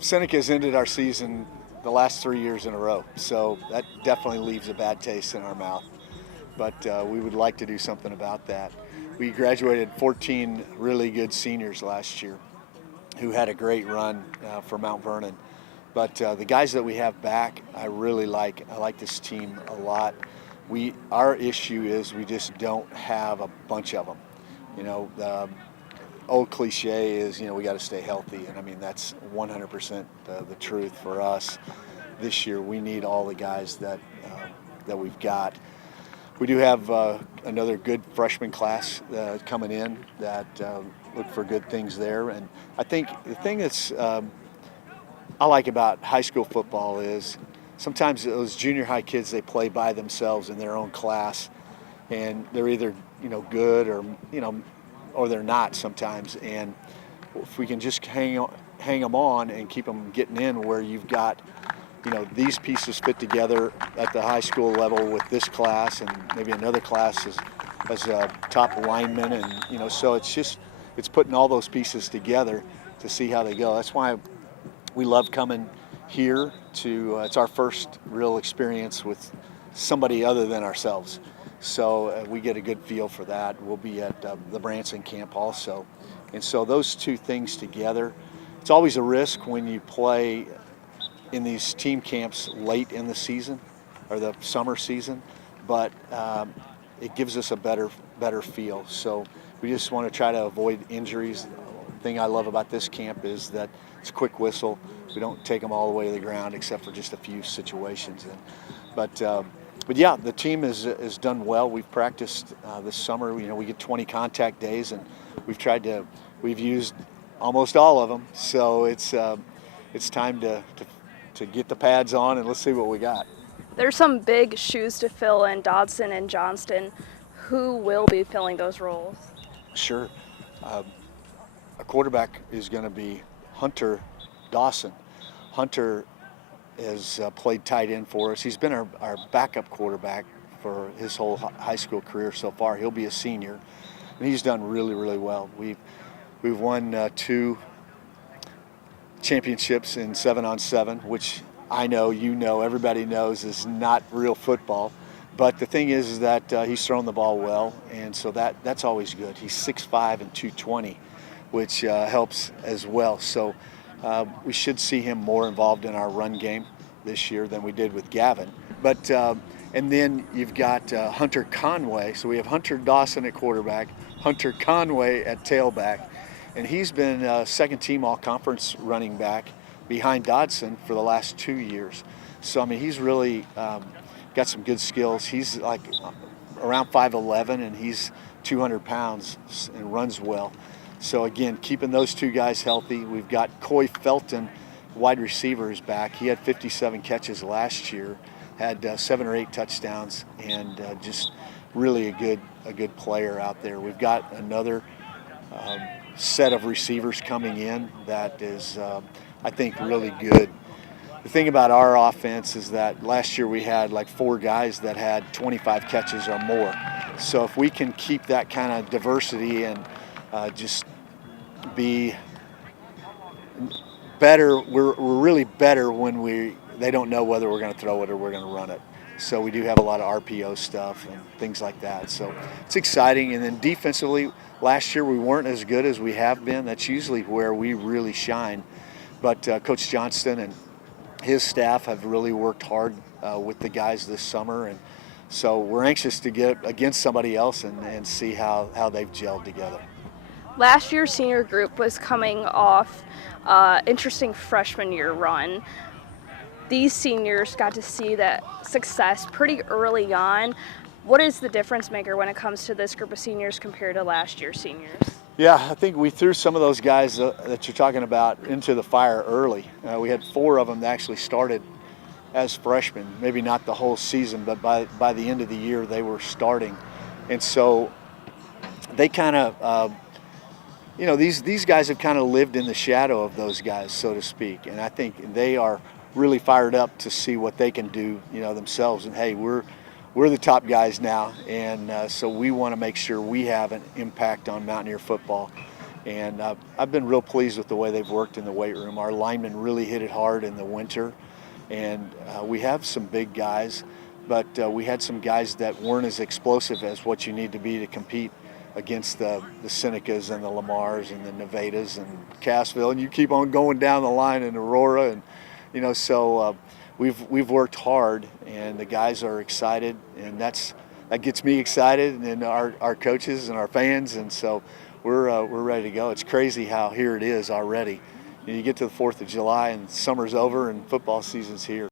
Seneca's ended our season the last 3 years in a row, so that definitely leaves a bad taste in our mouth. But we would like to do something about that. We graduated 14 really good seniors last year who had a great run for Mount Vernon. But the guys that we have back, I really like. I like this team a lot. Our issue is we just don't have a bunch of them. The old cliche is, we got to stay healthy, and I mean that's 100% the truth for us. This year, we need all the guys that we've got. We do have another good freshman class coming in that look for good things there, and I think the thing that's I like about high school football is sometimes those junior high kids, they play by themselves in their own class, and they're either good or they're not sometimes. And if we can just hang them on and keep them getting in, where you've got these pieces fit together at the high school level with this class and maybe another class as a top lineman, and so it's putting all those pieces together to see how they go. That's why we love coming here to it's our first real experience with somebody other than ourselves, so we get a good feel for that. We'll be at the Branson camp also, and so those two things together, it's always a risk when you play in these team camps late in the season or the summer season, but it gives us a better feel. So we just want to try to avoid injuries. The thing I love about this camp is that it's a quick whistle. We don't take them all the way to the ground except for just a few situations. But yeah, the team has done well. We've practiced this summer. We get 20 contact days, and we've used almost all of them. So it's time to get the pads on, and let's see what we got. There's some big shoes to fill in Dodson and Johnston. Who will be filling those roles? Sure. A quarterback is going to be Hunter Dawson. Hunter has played tight end for us. He's been our backup quarterback for his whole high school career so far. He'll be a senior, and he's done really, really well. We've won 2 championships in 7-on-7, which I know, everybody knows is not real football. But the thing is that he's thrown the ball well, and so that's always good. He's 6'5" and 220, which helps as well. So we should see him more involved in our run game this year than we did with Gavin. But and then you've got Hunter Conway. So we have Hunter Dawson at quarterback, Hunter Conway at tailback, and he's been second team all-conference running back behind Dodson for the last 2 years. So I mean, he's really got some good skills. He's like around 5'11", and he's 200 pounds and runs well. So again, keeping those two guys healthy. We've got Coy Felton, wide receiver, is back. He had 57 catches last year, had 7 or 8 touchdowns, and just really a good player out there. We've got another set of receivers coming in that is, I think, really good. The thing about our offense is that last year we had like 4 guys that had 25 catches or more. So if we can keep that kind of diversity and just be better, we're really better when they don't know whether we're going to throw it or we're going to run it. So we do have a lot of RPO stuff and things like that. So it's exciting. And then defensively, last year we weren't as good as we have been. That's usually where we really shine. But Coach Johnston and his staff have really worked hard with the guys this summer, and so we're anxious to get against somebody else and see how they've gelled together. Last year's senior group was coming off interesting freshman year run. These seniors got to see that success pretty early on. What is the difference maker when it comes to this group of seniors compared to last year's seniors? Yeah, I think we threw some of those guys that you're talking about into the fire early. We had 4 of them that actually started as freshmen, maybe not the whole season, but by the end of the year they were starting. And so they kind of, these guys have kind of lived in the shadow of those guys, so to speak. And I think they are really fired up to see what they can do, themselves. And hey, we're the top guys now, and so we want to make sure we have an impact on Mountaineer football. And I've been real pleased with the way they've worked in the weight room. Our linemen really hit it hard in the winter, and we have some big guys, but we had some guys that weren't as explosive as what you need to be to compete against the Senecas and the Lamars and the Nevadas and Cassville, and you keep on going down the line in Aurora, and so we've worked hard, and the guys are excited, and that gets me excited, and our coaches and our fans, and so we're ready to go. It's crazy how here it is already. You get to the 4th of July and summer's over and football season's here.